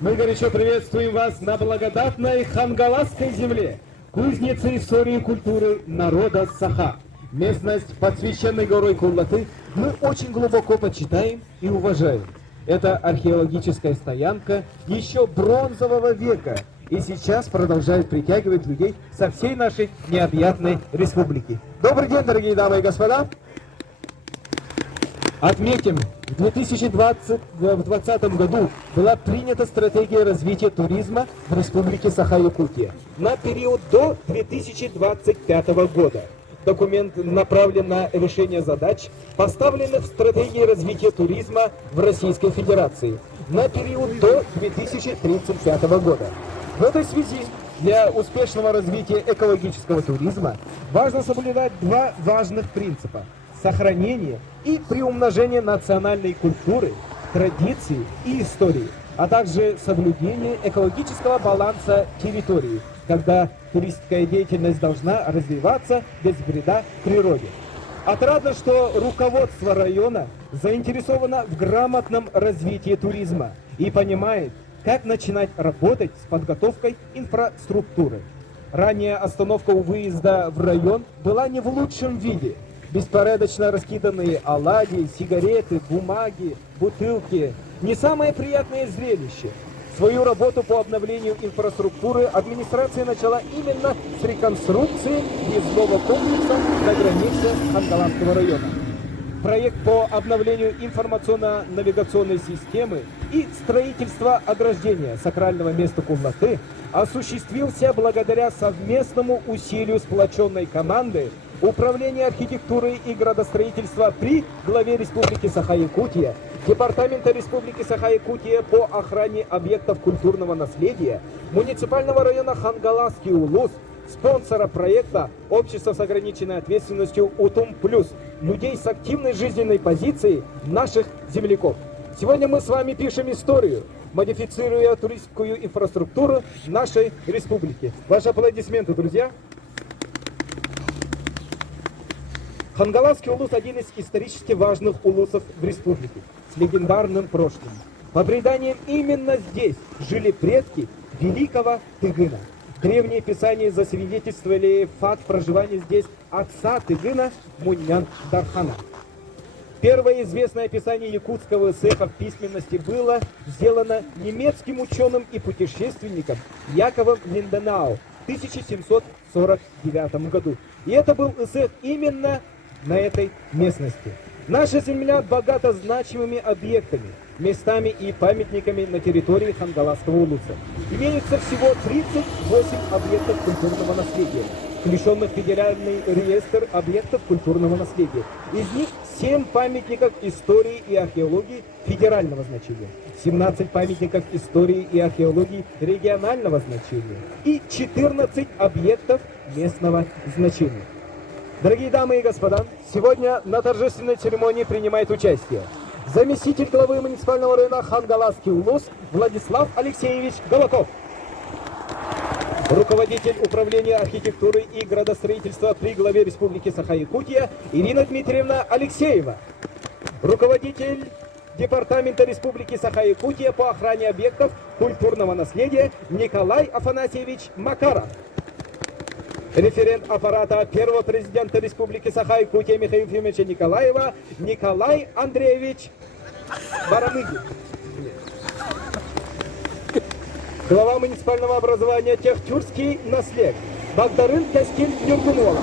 Мы горячо приветствуем вас на благодатной Хангаласской земле, кузнице истории и культуры народа Саха. Местность под священной горой Куллаты мы очень глубоко почитаем и уважаем. Это археологическая стоянка еще бронзового века и сейчас продолжает притягивать людей со всей нашей необъятной республики. Добрый день, дорогие дамы и господа! Отметим, в 2020 году была принята стратегия развития туризма в Республике Саха-Якутия на период до 2025 года. Документ направлен на решение задач, поставленных в стратегии развития туризма в Российской Федерации на период до 2035 года. В этой связи для успешного развития экологического туризма важно соблюдать два важных принципа: сохранение и приумножение национальной культуры, традиций и истории, а также соблюдение экологического баланса территории, когда туристическая деятельность должна развиваться без вреда природе. Отрадно, что руководство района заинтересовано в грамотном развитии туризма и понимает, как начинать работать с подготовкой инфраструктуры. Ранее остановка у выезда в район была не в лучшем виде. Беспорядочно раскиданные оладьи, сигареты, бумаги, бутылки. Не самое приятное зрелище. Свою работу по обновлению инфраструктуры администрация начала именно с реконструкции въездного комплекса на границе Хангаласского района. Проект по обновлению информационно-навигационной системы и строительства ограждения сакрального места Куллаты осуществился благодаря совместному усилию сплоченной команды Управления архитектуры и градостроительства при главе Республики Саха-Якутия, Департамента Республики Саха-Якутия по охране объектов культурного наследия, муниципального района Хангаласский улус, спонсора проекта Общество с ограниченной ответственностью УТУМ+, людей с активной жизненной позицией наших земляков. Сегодня мы с вами пишем историю, модифицируя туристическую инфраструктуру нашей республики. Ваши аплодисменты, друзья. Хангаласский улус – один из исторически важных улусов в республике с легендарным прошлым. По преданиям, именно здесь жили предки великого Тыгына. Древние писания засвидетельствовали факт проживания здесь отца Тыгына Муньян-Дархана. Первое известное описание якутского эсэха в письменности было сделано немецким ученым и путешественником Яковом Линденау в 1749 году. И это был эсэх именно на этой местности. Наша земля богата значимыми объектами, местами и памятниками на территории Хангаласского улуса. Имеется всего 38 объектов культурного наследия, включенных в Федеральный реестр объектов культурного наследия. Из них 7 памятников истории и археологии федерального значения, 17 памятников истории и археологии регионального значения и 14 объектов местного значения. Дорогие дамы и господа, сегодня на торжественной церемонии принимает участие заместитель главы муниципального района Хангаласский улус Владислав Алексеевич Голоков, руководитель управления архитектуры и градостроительства при главе Республики Саха-Якутия Ирина Дмитриевна Алексеева, руководитель Департамента Республики Саха-Якутия по охране объектов культурного наследия Николай Афанасьевич Макаров, референт аппарата первого президента Республики Саха-Якутия Михаила Ефимовича Николаева Николай Андреевич Барамыгин, глава муниципального образования Техтюрский наслед Багдарын Каскин Нюргунова,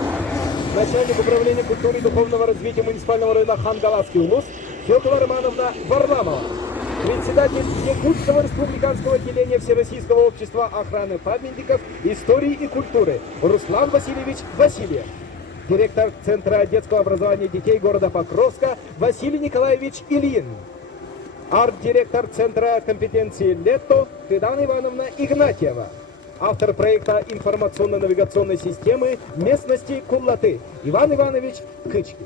начальник управления культуры и духовного развития муниципального района Хангаласский улус Федора Романовна Варламова, председатель Якутского республиканского отделения Всероссийского общества охраны памятников истории и культуры Руслан Васильевич Васильев, директор Центра детского образования детей города Покровска Василий Николаевич Ильин, арт-директор Центра компетенции ЛЕТО Федана Ивановна Игнатьева, автор проекта информационно-навигационной системы местности Куллаты Иван Иванович Кычкин.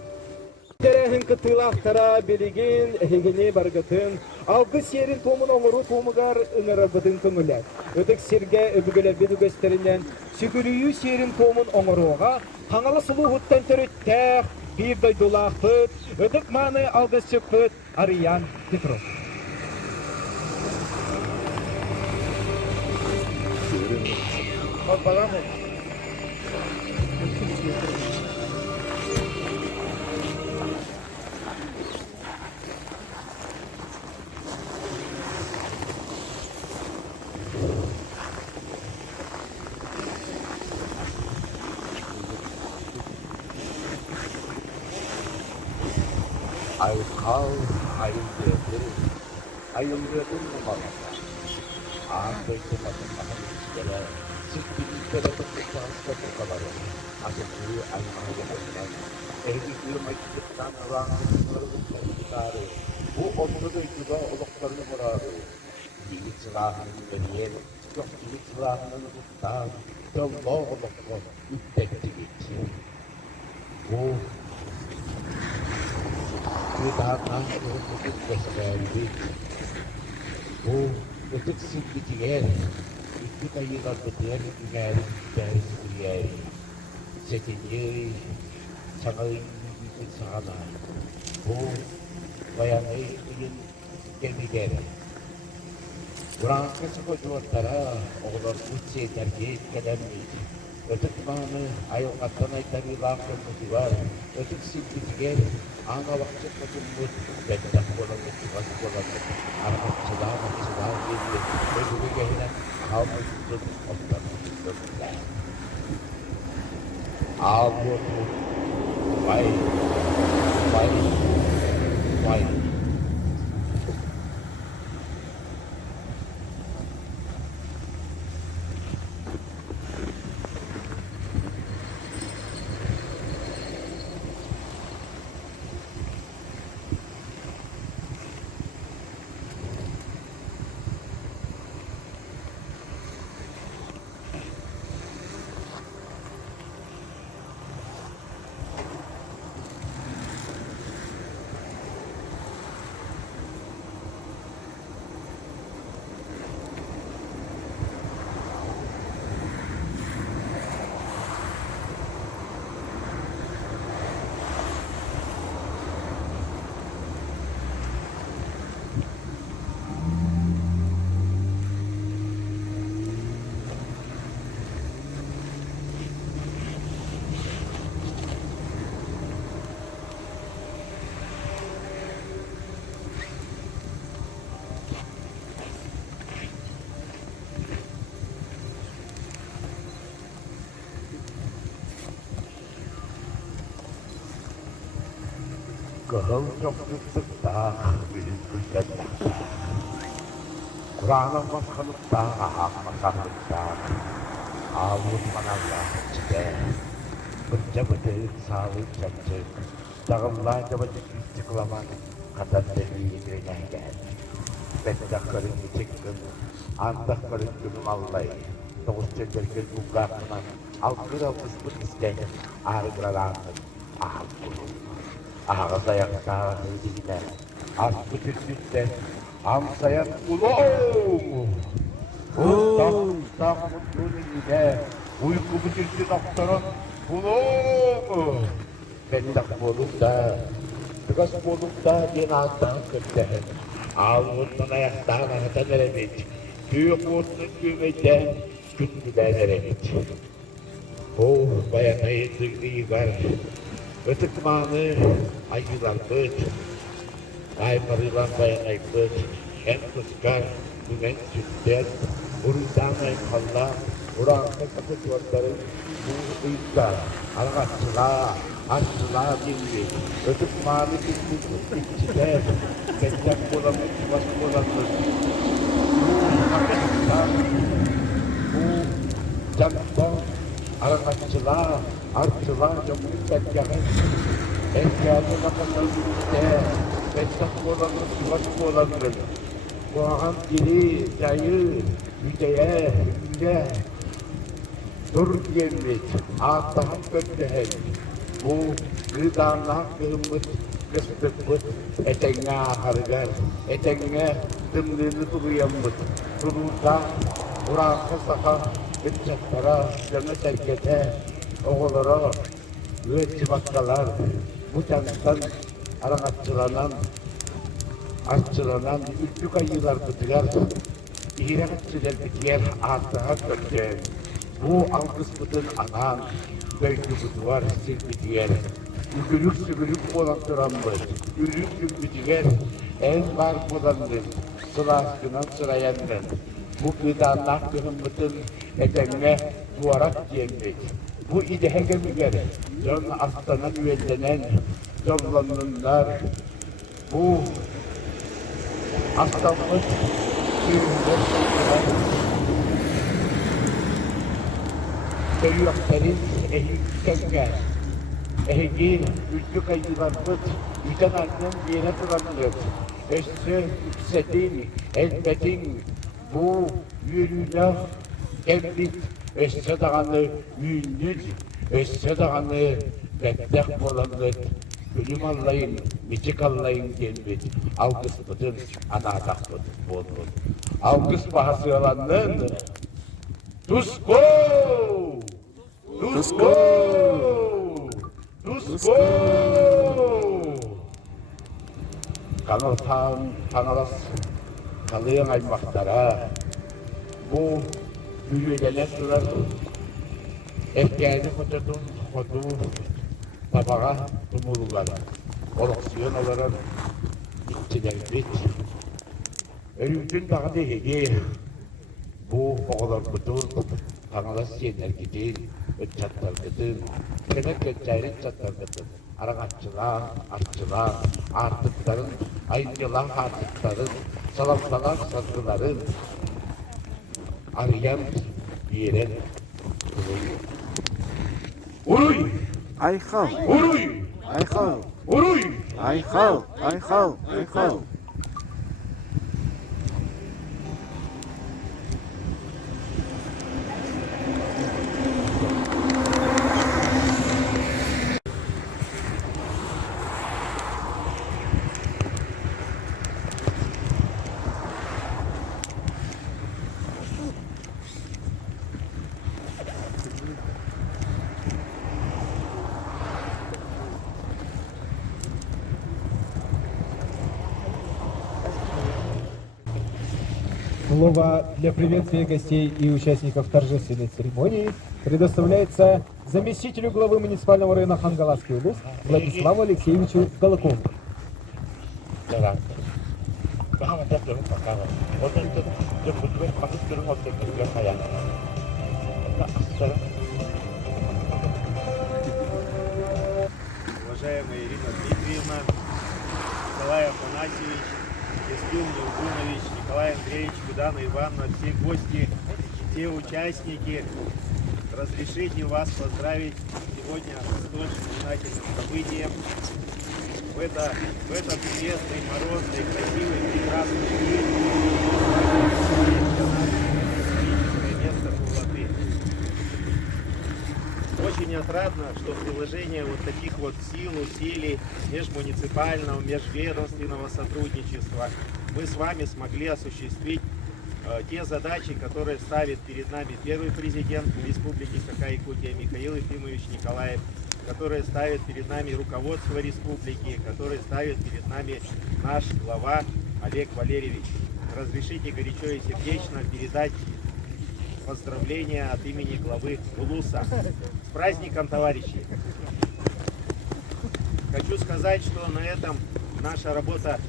Терехин кытылахтара белеген эгене баргатын алгы серин томун оңору томугар ынырабытын көңүләр. Өтік серге өбүгөлер бедүгөстеринен сүгүрүйү серин томун оңоруга хаңалы сулу хуттан төрөттәх бир дойдулахпыт өтік маны алгы сөппыт Ариян Петров. bana mı? Ay kal, ayılıyordun, ayılıyordun mu bana? Ağzıydı bakın işlere, sık birliklere bakıp hasta tokaları, ateşi aymanı yapından, evlilikleri meclislikten rağmen kararı, bu onları da oluklarını murarı, yiğit silahının veriyen, yok yiğit silahının muhtar, yolda oluklu, üptekti git. Bu Gıdadan ürünlük gösterdi. Bu ötük silgitiyer, iki kayılar bitiyer, ümer, dersi bir yer. Sekinci, sana yüzü sana. Bu bayanı yıkıyın gemiger. Kur'an kısmı kocuvatlara, oğlan uçse tercih edemeydi. Ötük manı ayılmaktan aytarı lafı var. Ötük silgitiyer, ana vakti kutulmuş, beddak olanı, kuvası olanı, arapçılar, geliyor, ödülü gelen, kalmıştır, otlarmıştırlar. Ağlıyordu, vay, vay, vay. Gahıl çok yüksek dağ, büyük güzel dağ. Kur'an'a bakılıp dağ, masallık dağ. Ağvut manavla içinde. Bıcca bıcık, sağlık çapçık. Dağımlarca bıcık istiklaman. Kadar deliği birine gel. Beddakların çıkkın, andakların gülüm allay. Doğuz çökerken bu kakınan. Alkır alkış bu isteyen. Ağırgıralanır, ağır kulun. Ağız ayakta hızıyla, aslı tüsütte, amsayan ulum! Uzakta mutlu ile, uyku bütüncü doktorun ulum! Beddak bolup da, tıkas bolup da cenazdan köfte. Ağzından ayaktan ayakta veremeyiz. Büyük olsun güveyden, kütlüden veremeyiz. Oh, bayanayı tıklığı var. Ötıkmanı ayılar bıç, aymarılan bayanay bıç, en kıskar, güven sütten, urudan ayıkalla, uran kakatı tuvatların, bu ıyıkta, açlığa bilgi, ötıkmanı bilgi, içinde, geçecek olanı, başı olanı, bu hakikaten, bu canlıdan, açlığa, yokluğun tezgahın, enkâdına katılmıştı, beddak olanı, sıvaşı olanı, bu ağam dili, cayı, yüdeye, hülle, dur diyemiş, ağıttahın kötühen, bu gıdana kırmız, kıstıkmış, etenge hargar, etenge dımlığını duruyanmış, dururda, Kur'an'ı saka, gıçaklara, canı terkete, oğullara, müveccih bakkalar, bu canlıdan aşçılanan, üçlük ayılar tutuyor, iğrenççiler bitiyer, ağıttaha kötühen, bu algısmıdın anan, belki bu duvar silmediler. Ügülük sügülük olandıranlar, ürük güdüler, en var bulanlar, sılaskından sırayanlar. Bu gıdanlar kırmıdın edenge duvarak diyemek. Bu idehege müger, can astana güvellenen, canlananlar, bu hastalık suyunda sıkılan, Köyüklerin ehikkenler, ehigin ülkü kaydılarımız, yüten annem yere duranlar, össü yüksedin, elbedin, bu yürüyle evlit, össü dağını yündüz, össü dağını betlek bolanlar, gülüm allayın, miçik allayın gelmedi, algıs bıdın, anadak bıdın, bol bol. Algıs bahası olanlar, Tusko! Tusko! Tusko! Kanaltan, kanalas, kalıyın aymaklara, bu büyüyeler durar, erkeğini kutudun, kutu, tabağa tumurlar, olaksiyon olarak gittiler bit. Ölümdün dağı dehegi, bu oğlan kutu, kanalas yener gidin, çatlar gidin, kenek geçayrin çatlar gidin. Aragatçılar, artçılar, artıkların, ayıncılar artıkların, salamsalar satıların, arayan yere uruy! Ayxal, Uruy! ayxal, Uruy! ayxal, ayxal, ayxal. Слово для приветствия гостей и участников торжественной церемонии предоставляется заместителю главы муниципального района Хангаласский улус Владиславу Алексеевичу Голокову. Jalan. Bahkan ada dorong perkara. Orang itu berdua masuk dorong hotel berdua saya. Tak asal. Уважаемая Ирина Дмитриевна, Николай Афанасьевич, Ескил Нургунович, Николай Андреевич, Гудана Ивановна, все гости, все участники, разрешите вас поздравить сегодня с столь знаменательным событием. В этот чудесный, морозный, красивый, прекрасный день для нас историческое место Кулаты. Очень отрадно, что в приложении вот таких вот сил, усилий межмуниципального, межведомственного сотрудничества мы с вами смогли осуществить те задачи, которые ставит перед нами первый президент Республики Саха-Якутия Михаил Ефимович Николаев, которые ставит перед нами руководство республики, которые ставит перед нами наш глава Олег Валерьевич. Разрешите горячо и сердечно передать поздравления от имени главы Улуса. С праздником, товарищи! Хочу сказать, что на этом наша работа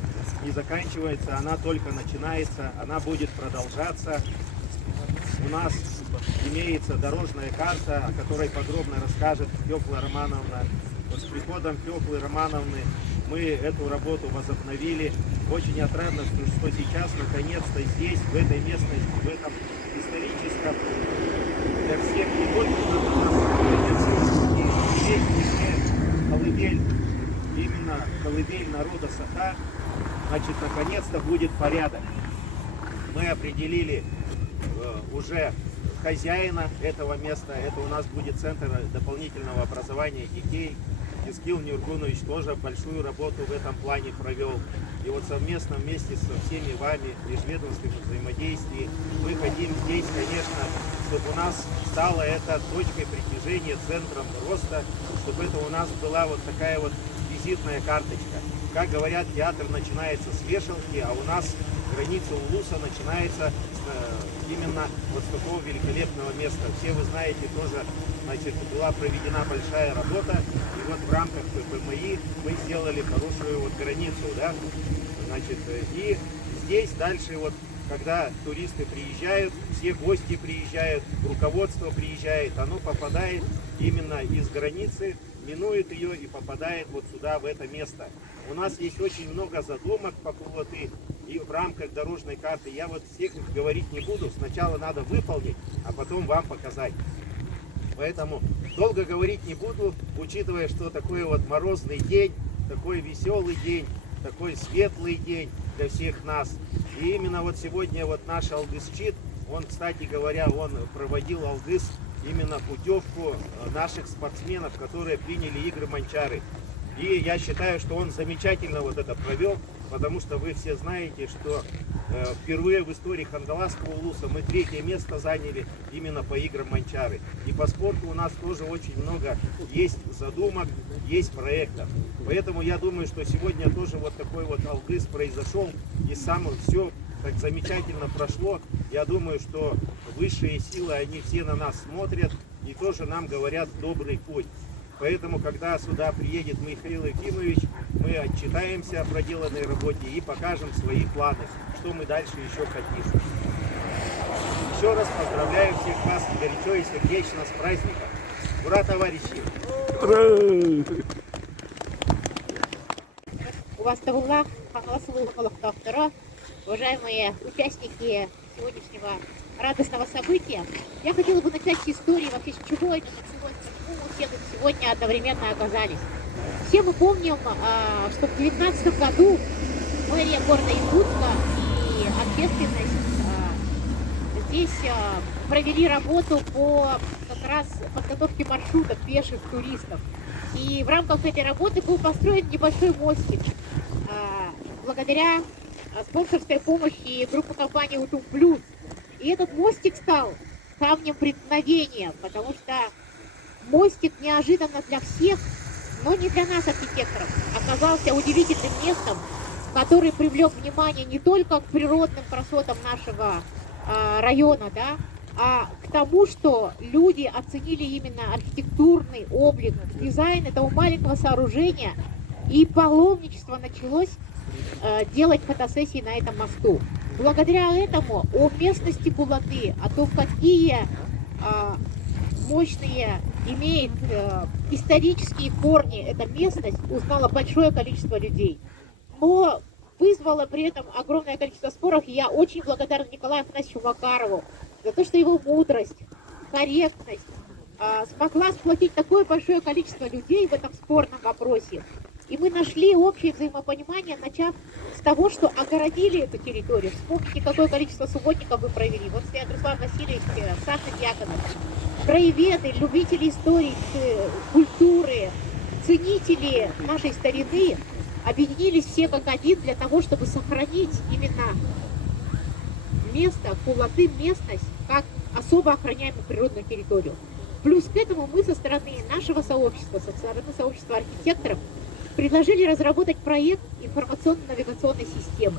не заканчивается, она только начинается, она будет продолжаться. У нас имеется дорожная карта, о которой подробно расскажет Фёкла Романовна. Вот с приходом Фёклы Романовны мы эту работу возобновили. Очень отрадно, что сейчас наконец-то здесь, в этой местности, в этом историческом для всех не только для всех, здесь везде колыбель, именно колыбель народа Саха, значит, наконец-то будет порядок. Мы определили уже хозяина этого места. Это у нас будет центр дополнительного образования детей. Ескил Нургунович тоже большую работу в этом плане провел. И вот совместно вместе со всеми вами в межведомственном взаимодействии мы хотим здесь, конечно, чтобы у нас стала эта точкой притяжения, центром роста, чтобы это у нас была вот такая вот визитная карточка. Как говорят, театр начинается с вешалки, а у нас граница Улуса начинается именно именно вот с такого великолепного места. Все вы знаете тоже, значит, была проведена большая работа, и вот в рамках ППМИ мы сделали хорошую вот границу, да, значит, и здесь дальше вот, когда туристы приезжают, все гости приезжают, руководство приезжает, оно попадает именно из границы, минует ее и попадает вот сюда, в это место. У нас есть очень много задумок по Кулаты и в рамках дорожной карты. Я вот всех говорить не буду, сначала надо выполнить, а потом вам показать. Поэтому долго говорить не буду, учитывая, что такой вот морозный день, такой веселый день, такой светлый день для всех нас. И именно вот сегодня вот наш Алгыс-Чит, он, кстати говоря, он проводил Алгыс именно путевку наших спортсменов, которые приняли игры Манчары. И я считаю, что он замечательно вот это провел, потому что вы все знаете, что впервые в истории Хангаласского улуса мы 3-е место заняли именно по играм Манчары. И по спорту у нас тоже очень много есть задумок, есть проектов. Поэтому я думаю, что сегодня тоже вот такой вот Алгыс произошел, и сам все так замечательно прошло. Я думаю, что высшие силы, они все на нас смотрят и тоже нам говорят добрый путь. Поэтому, когда сюда приедет Михаил Ефимович, мы отчитаемся о проделанной работе и покажем свои планы, что мы дальше еще хотим. Еще раз поздравляю всех вас горячо и сердечно с праздником. Ура, товарищи! Уважаемые участники сегодняшнего радостного события, я хотела бы начать с истории, вообще с чего это началось, почему мы все тут сегодня одновременно оказались. Все мы помним, что в 2019 году мэрия города Якутска и общественность здесь провели работу по как раз подготовке маршрутов пеших туристов. И в рамках этой работы был построен небольшой мостик благодаря спонсорской помощи группы компании «Утум Плюс». И этот мостик стал камнем преткновения, потому что мостик неожиданно для всех, но не для нас, архитекторов, оказался удивительным местом, который привлек внимание не только к природным красотам нашего района, да, а к тому, что люди оценили именно архитектурный облик, дизайн этого маленького сооружения, и паломничество началось делать фотосессии на этом мосту. Благодаря этому о местности Кулаты, о том, какие мощные имеет исторические корни эта местность, узнало большое количество людей. Но вызвало при этом огромное количество споров, и я очень благодарна Николаю Афанасьевичу Макарову за то, что его мудрость, корректность смогла сплотить такое большое количество людей в этом спорном вопросе. И мы нашли общее взаимопонимание, начав с того, что огородили эту территорию. Вспомните, какое количество субботников вы провели. Вот стоят Руслан Васильевич, Саша Дьяконов. Краеведы, любители истории, культуры, ценители нашей старины объединились все как один для того, чтобы сохранить именно место, Кулаты, местность, как особо охраняемую природную территорию. Плюс к этому мы со стороны нашего сообщества, со стороны сообщества архитекторов, предложили разработать проект информационно-навигационной системы.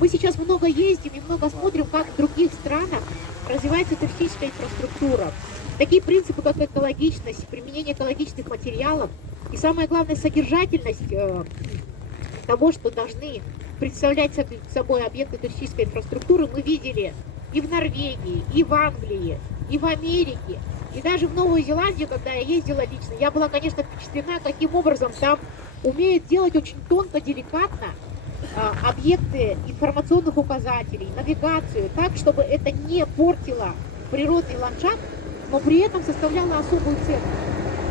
Мы сейчас много ездим и много смотрим, как в других странах развивается туристическая инфраструктура. Такие принципы, как экологичность, применение экологичных материалов и, самое главное, содержательность того, что должны представлять собой объекты туристической инфраструктуры, мы видели и в Норвегии, и в Англии, и в Америке, и даже в Новую Зеландию, когда я ездила лично. Я была, конечно, впечатлена, каким образом там умеют делать очень тонко, деликатно объекты информационных указателей, навигацию, так, чтобы это не портило природный ландшафт, но при этом составляло особую ценность.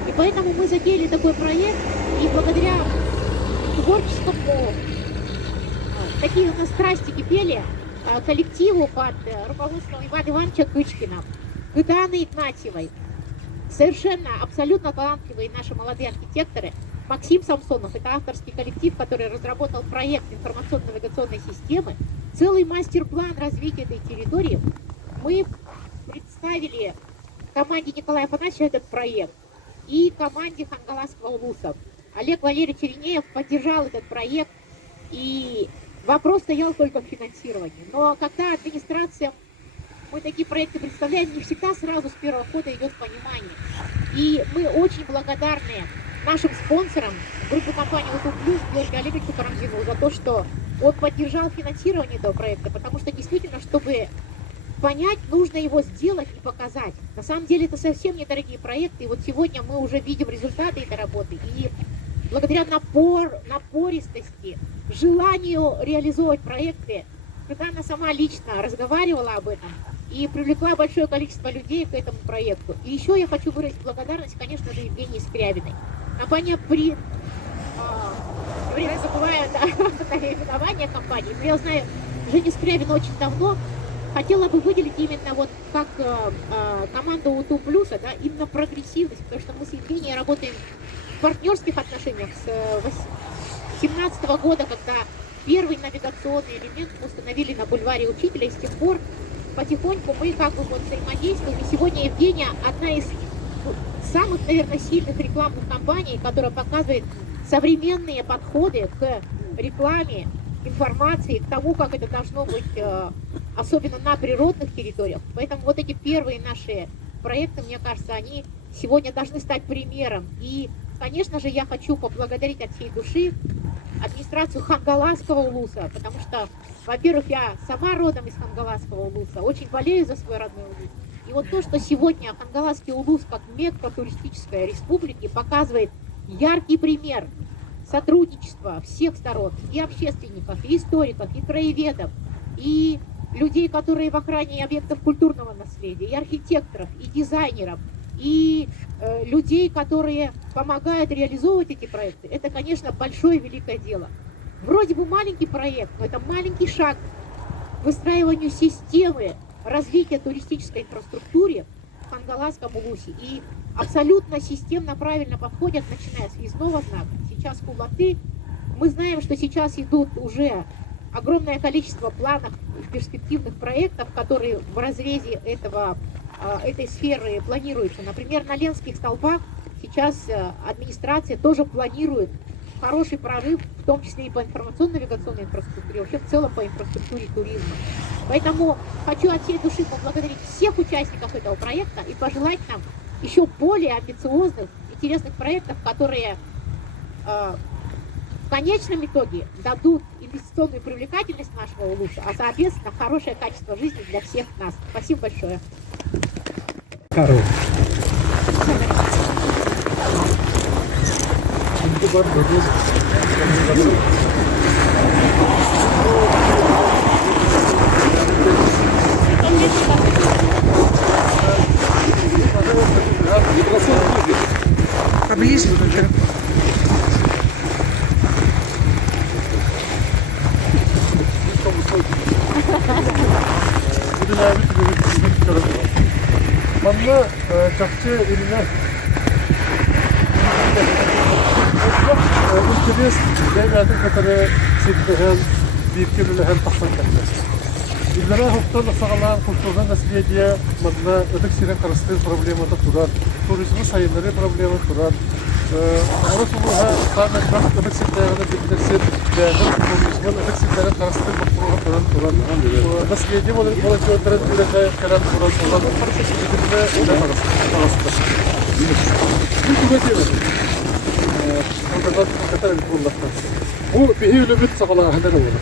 И поэтому мы затеяли такой проект, и благодаря творческому, такие у нас страсти кипели, коллективу под руководством Ивана Ивановича Кычкина, Гытаны Игнатьевой, совершенно, абсолютно талантливые наши молодые архитекторы, Максим Самсонов, это авторский коллектив, который разработал проект информационно-навигационной системы, целый мастер-план развития этой территории. Мы представили команде Николая Афанасьевича этот проект и команде Хангаласского улуса. Олег Валерьевич Иринеев поддержал этот проект, и вопрос стоял только в финансировании. Но когда администрация мы такие проекты представляем, не всегда сразу с первого хода идет понимание. И мы очень благодарны нашим спонсорам, группе компании «Уту Плюс», Георгию Олеговичу Карамзинову, за то, что он поддержал финансирование этого проекта, потому что действительно, чтобы понять, нужно его сделать и показать. На самом деле это совсем недорогие проекты, и вот сегодня мы уже видим результаты этой работы, и благодаря напористости, желанию реализовывать проекты, Светлана сама лично разговаривала об этом и привлекла большое количество людей к этому проекту. И еще я хочу выразить благодарность, конечно же, Евгении Скрябиной. Компания время забываю наименование компании, но я знаю Женю Скрябину очень давно. Хотела бы выделить именно вот как команду УТУ Плюса, да, именно прогрессивность, потому что мы с Евгенией работаем в партнерских отношениях с 2017 года, когда первый навигационный элемент мы установили на бульваре Учителя, и с тех пор потихоньку мы как бы вот взаимодействуем. И сегодня Евгения одна из самых, наверное, сильных рекламных кампаний, которая показывает современные подходы к рекламе, информации, к тому, как это должно быть, особенно на природных территориях. Поэтому вот эти первые наши проекты, мне кажется, они сегодня должны стать примером. И, конечно же, я хочу поблагодарить от всей души администрацию Хангаласского улуса, потому что, во-первых, я сама родом из Хангаласского улуса, очень болею за свой родной улус. И вот то, что сегодня Хангаласский улус как мекка туристической республики показывает яркий пример сотрудничества всех сторон, и общественников, и историков, и краеведов, и людей, которые в охране объектов культурного наследия, и архитекторов, и дизайнеров, и людей, которые помогают реализовывать эти проекты. Это, конечно, большое великое дело. Вроде бы маленький проект, но это маленький шаг к выстраиванию системы развития туристической инфраструктуры в Хангаласском улусе. И абсолютно системно правильно подходят, начиная с въездного знака, сейчас Кулаты. Мы знаем, что сейчас идут уже огромное количество планов и перспективных проектов, которые в разрезе этой сферы планируются. Например, на Ленских столбах сейчас администрация тоже планирует хороший прорыв, в том числе и по информационно-навигационной инфраструктуре, вообще в целом по инфраструктуре туризма. Поэтому хочу от всей души поблагодарить всех участников этого проекта и пожелать нам еще более амбициозных, интересных проектов, которые в конечном итоге дадут инвестиционную привлекательность нашего улуса, а соответственно хорошее качество жизни для всех нас. Спасибо большое. Карл. Поближе. Манна чакче илине интерес дәүләтен катары ситәһән биркеләһән тахсаккан. Илдәре хукта сагалар культурный наследие манна өдек сирен карасты проблемада турар. Туризм сайыннары проблема турар. Орысулуга самый бак өдек ситәһән биркелсен дәүләт туризмын өдек ситәһән карасты бакыруга турар. Наследие волонтерлар үдәтә карар турар. Bu bir sağlığa heder olur.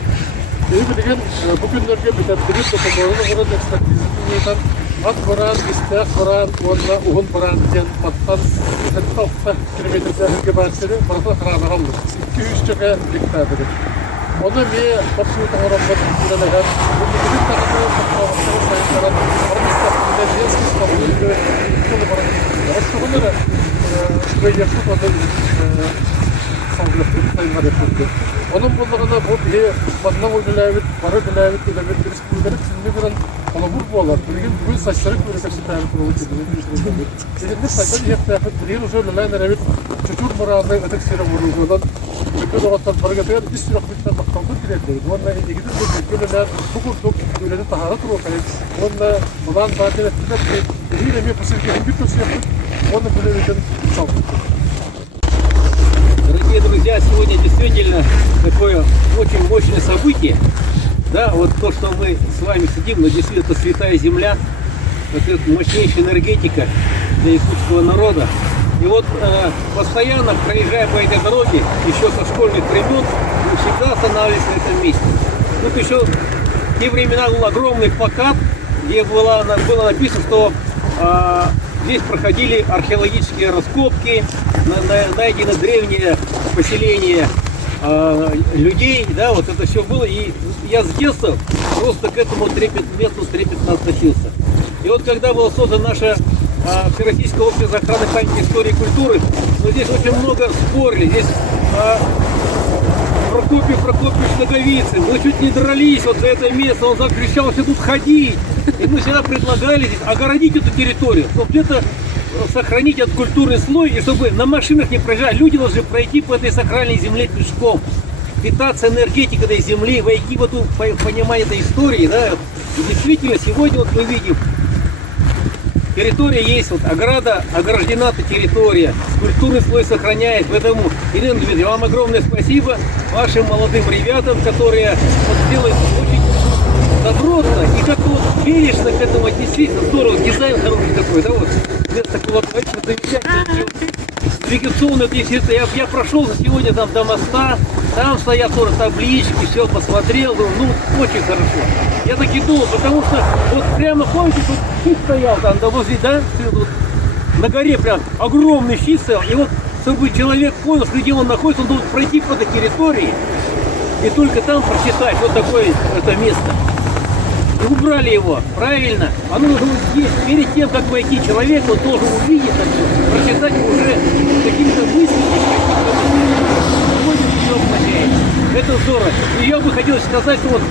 Bilgen bugünlerge biterdiğimiz toplumların orada ekspertizden at varan, istek varan, onunla uhun varan diyen pattan 56 kilometre hızlı başları parasına karar aldı. 200 çeke diktadır. Onu bir absolut olarak kullanılır. Bu bir tarafı toplumların sayıları Arabistan Devleti İstanbul'da kullanılır. Aslında şuraya yaşlı olan sağlıklı sayılar yapıldı. Onun bunlarına bu bir madde uygulayıp, para uygulayıp, bir restoranların şimdi bir kalabur boğalar. Bugün bu saçları böyle saçları kurulu gibi. Elinde saçları yaptı. Bir yıl uzun ölen evet çocuk moralde ötek sera vurulduğundan bütün doğattan para getiren bir sürü akıbetler bakkaldır kiredi. Onunla ilgili de böyleler bugün çok böyle taharat ruhayı. Onunla bulan zaten ettiler ki bir emeği fısırken bir köşe yaptık. Onu böyle bir çaldık. Дорогие друзья, сегодня действительно такое очень мощное событие. Да, вот то, что мы с вами сидим, но действительно это святая земля, это мощнейшая энергетика для якутского народа. И вот постоянно, проезжая по этой дороге, еще со школьных времен, мы всегда останавливались на этом месте. Тут еще в те времена был огромный плакат, где было написано, что здесь проходили археологические раскопки, найдено древнее поселение людей, да, вот это все было. И я с детства просто к этому месту трепетно относился. И вот когда было создано наше Всероссийское общество охраны памяти истории и культуры, но здесь очень много спорили. Здесь Прокопьевич Наговицын, мы чуть не дрались вот за это место, он закричал, все тут ходить. И мы всегда предлагали здесь огородить эту территорию, чтобы где-то сохранить этот культурный слой, и чтобы на машинах не проезжали. Люди должны пройти по этой сакральной земле пешком, питаться энергетикой этой земли, войти в эту понимание этой истории. Да? И действительно, сегодня вот мы видим, территория есть, вот ограда, ограждена эта территория, культурный слой сохраняет. Поэтому, Ирина Дмитриевна, вам огромное спасибо вашим молодым ребятам, которые вот делают очень добротно и как-то вот бережно к этому действительно здорово, дизайн хороший такой, да, вот, вместо кулака, это замечательно. Вегетационное, я прошел сегодня там до моста, там стоят тоже таблички, все посмотрел, думаю, ну, очень хорошо. Я так и думал, потому что вот прямо, помните, тут щит стоял там, да, возле, да, вот, на горе прям огромный щит стоял, и вот, чтобы человек понял, что где он находится, он должен пройти по этой территории, и только там прочитать вот такое это место. И убрали его, правильно. Оно должно быть перед тем, как войти человек, он должен увидеть это все, прочитать уже какими-то мыслями, это здорово. И я бы хотел сказать, что вот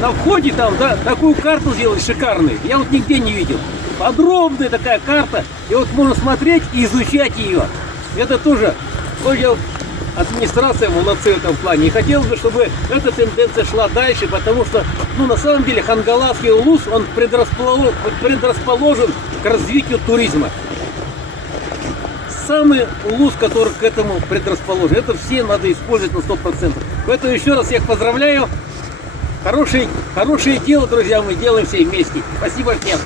на входе там, да, такую карту сделали шикарную. Я вот нигде не видел. Подробная такая карта. И вот можно смотреть и изучать ее. Это тоже, администрация молодцы в этом плане. И хотелось бы, чтобы эта тенденция шла дальше, потому что, ну, на самом деле, Хангаласский улус, он предрасположен к развитию туризма. Самый улус, который к этому предрасположен. Это все надо использовать на 100%. Поэтому еще раз всех поздравляю. Хорошее дело, друзья, мы делаем все вместе. Спасибо всем.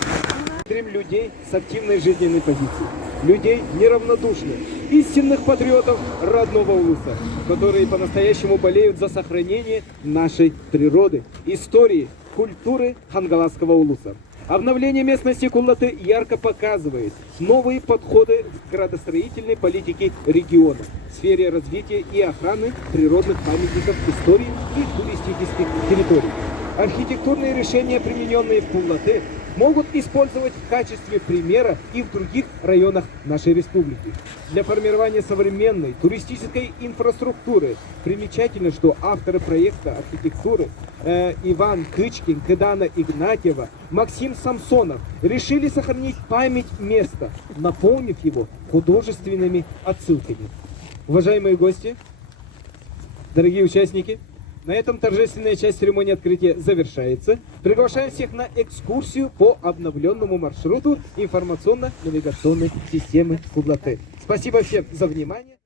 Смотрим людей с активной жизненной позицией, людей неравнодушных, истинных патриотов родного улуса, которые по-настоящему болеют за сохранение нашей природы, истории, культуры Хангаласского улуса. Обновление местности Куллаты ярко показывает новые подходы к градостроительной политике региона в сфере развития и охраны природных памятников истории и туристических территорий. Архитектурные решения, примененные в Куллате, могут использовать в качестве примера и в других районах нашей республики. Для формирования современной туристической инфраструктуры примечательно, что авторы проекта архитектуры Иван Кычкин, Кедана Игнатьева, Максим Самсонов решили сохранить память места, наполнив его художественными отсылками. Уважаемые гости, дорогие участники, на этом торжественная часть церемонии открытия завершается. Приглашаем всех на экскурсию по обновленному маршруту информационно-навигационной системы Куллате. Спасибо всем за внимание.